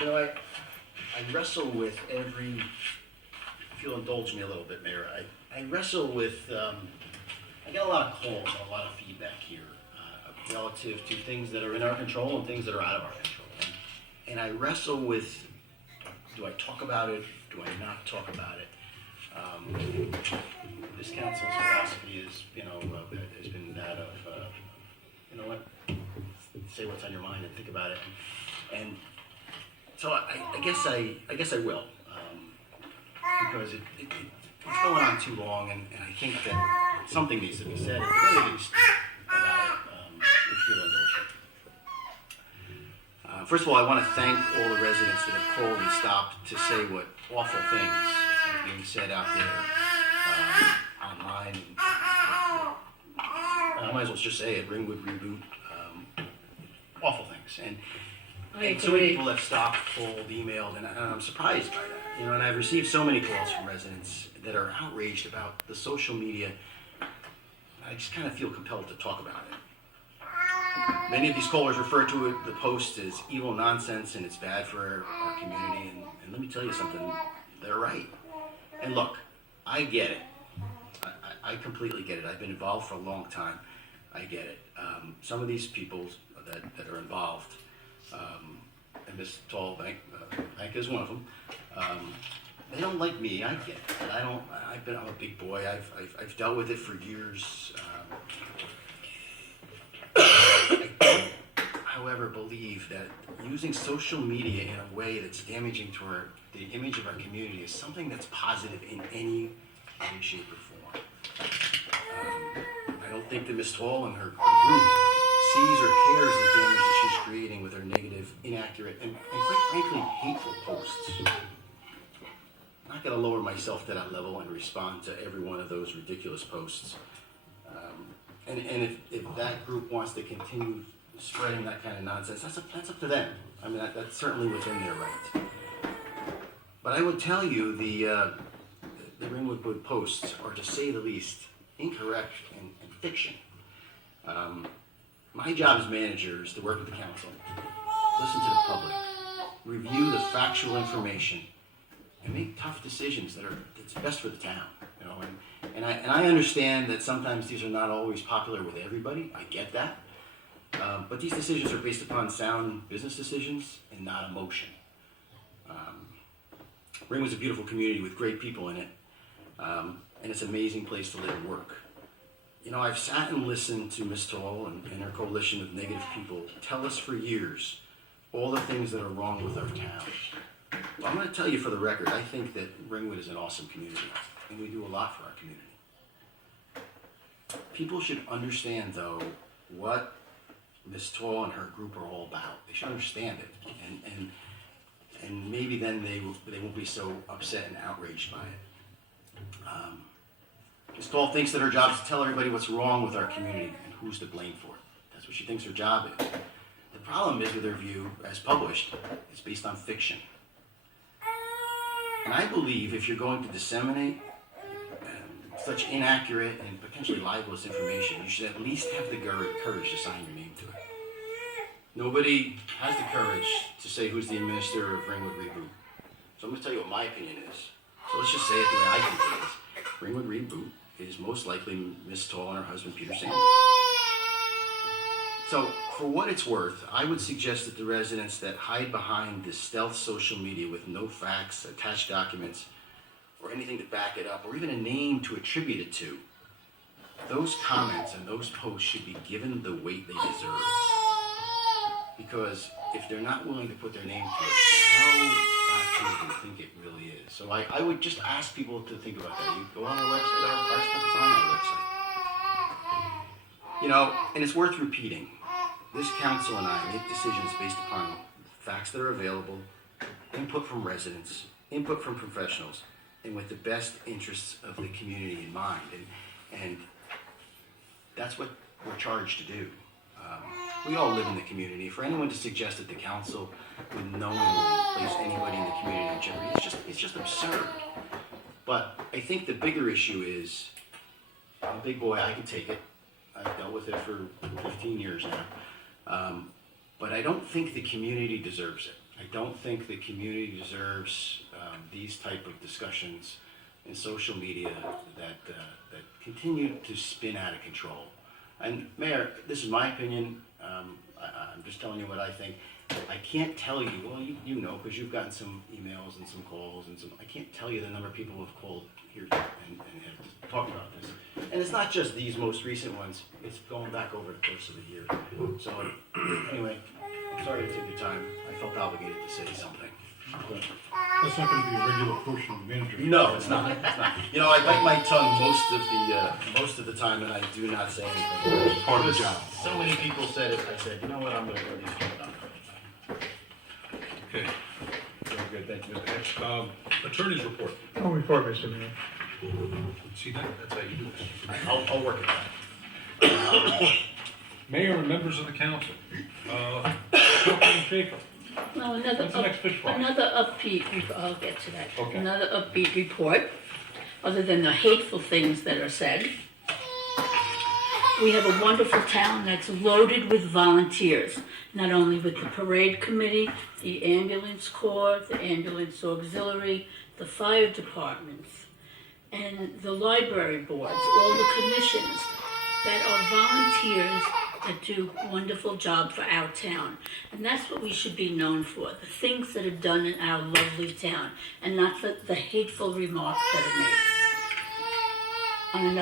You know, I wrestle with every, if you'll indulge me a little bit, Mayor, I wrestle with, I get a lot of calls, a lot of feedback here relative to things that are in our control and things that are out of our control. And I wrestle with, do I talk about it? Do I not talk about it? This council's philosophy is, has been that of, you know what, say what's on your mind and think about it. And so I guess I will, because it's going on too long, and I think that something needs to be said, at the very least, about it, if you'll indulge me. First of all, I want to thank all the residents that have called and stopped to say what awful things are being said out there online. I might as well just say it, Ringwood Reboot, awful things. And so many people have stopped, called, emailed, and I'm surprised by that. And I've received so many calls from residents that are outraged about the social media. I just kind of feel compelled to talk about it. Many of these callers refer to the post as evil nonsense and it's bad for our community. And let me tell you something, they're right. And look, I get it. I completely get it. I've been involved for a long time. I get it. Some of these people that are involved, and Ms. Tall Bank is one of them. They don't like me. I get it. I'm a big boy. I've dealt with it for years. I don't, however, believe that using social media in a way that's damaging to the image of our community is something that's positive in any way, shape, or form. I don't think that Ms. Tall and her group sees or cares the damage that she's creating with her negative, inaccurate, and quite frankly, hateful posts. I'm not going to lower myself to that level and respond to every one of those ridiculous posts. And if that group wants to continue spreading that kind of nonsense, that's up to them. I mean, that's certainly within their right. But I would tell you the Ringwood posts are, to say the least, incorrect and fiction. My job as manager is to work with the council, listen to the public, review the factual information, and make tough decisions that's best for the town. And I understand that sometimes these are not always popular with everybody. I get that. But these decisions are based upon sound business decisions and not emotion. Ringwood's a beautiful community with great people in it. And it's an amazing place to live and work. I've sat and listened to Ms. Tall and her coalition of negative people tell us for years all the things that are wrong with our town. Well, I'm going to tell you for the record, I think that Ringwood is an awesome community, and we do a lot for our community. People should understand, though, what Ms. Tall and her group are all about. They should understand it, and maybe then they won't be so upset and outraged by it. Ms. Tall thinks that her job is to tell everybody what's wrong with our community and who's to blame for it. That's what she thinks her job is. The problem is with her view, as published, it's based on fiction. And I believe if you're going to disseminate such inaccurate and potentially libelous information, you should at least have the courage to sign your name to it. Nobody has the courage to say who's the administrator of Ringwood Reboot. So I'm going to tell you what my opinion is. So let's just say it the way I think it is. Ringwood Reboot is most likely Ms. Tall and her husband, Peter Sanders. So, for what it's worth, I would suggest that the residents that hide behind this stealth social media with no facts, attached documents, or anything to back it up, or even a name to attribute it to, those comments and those posts should be given the weight they deserve. Because if they're not willing to put their name to it, how accurate do you think it really is? So I would just ask people to think about that. You go on our website, our stuff is on our website. And it's worth repeating. This council and I make decisions based upon facts that are available, input from residents, input from professionals, and with the best interests of the community in mind. And that's what we're charged to do. We all live in the community. For anyone to suggest that the council would knowingly place anybody in the community in jeopardy, it's just absurd. But I think the bigger issue is, I'm a big boy, I can take it. I've dealt with it for 15 years now. But I don't think the community deserves it. I don't think the community deserves these type of discussions in social media that continue to spin out of control. And Mayor, this is my opinion. I'm just telling you what I think. I can't tell you, well, you know, because you've gotten some emails and some calls and some, I can't tell you the number of people who have called here and have talked about this. And it's not just these most recent ones, it's going back over the course of the year. So, anyway, I'm sorry to take your time. I felt obligated to say something. That's not gonna be a regular portion of the manager. No, it's not. It's not. You know, I bite my tongue most of the time, and I do not say anything. It's part of the job. So many people said it. I said, you know what? I'm going to go these people down. Okay. Very good, thank you, Mr. Hatch. Attorney's report. No report, Mr. Mayor. See, that's how you do this. I'll work it out. Mayor and members of the council. Councilman Schaefer, No, another what's the next fish fry? another upbeat, I'll get to that. Okay. Another upbeat report, other than the hateful things that are said. We have a wonderful town that's loaded with volunteers, not only with the parade committee, the ambulance corps, the ambulance auxiliary, the fire departments, and the library boards, all the commissions that are volunteers that do a wonderful job for our town. And that's what we should be known for, the things that are done in our lovely town, and not the hateful remarks that are made. On another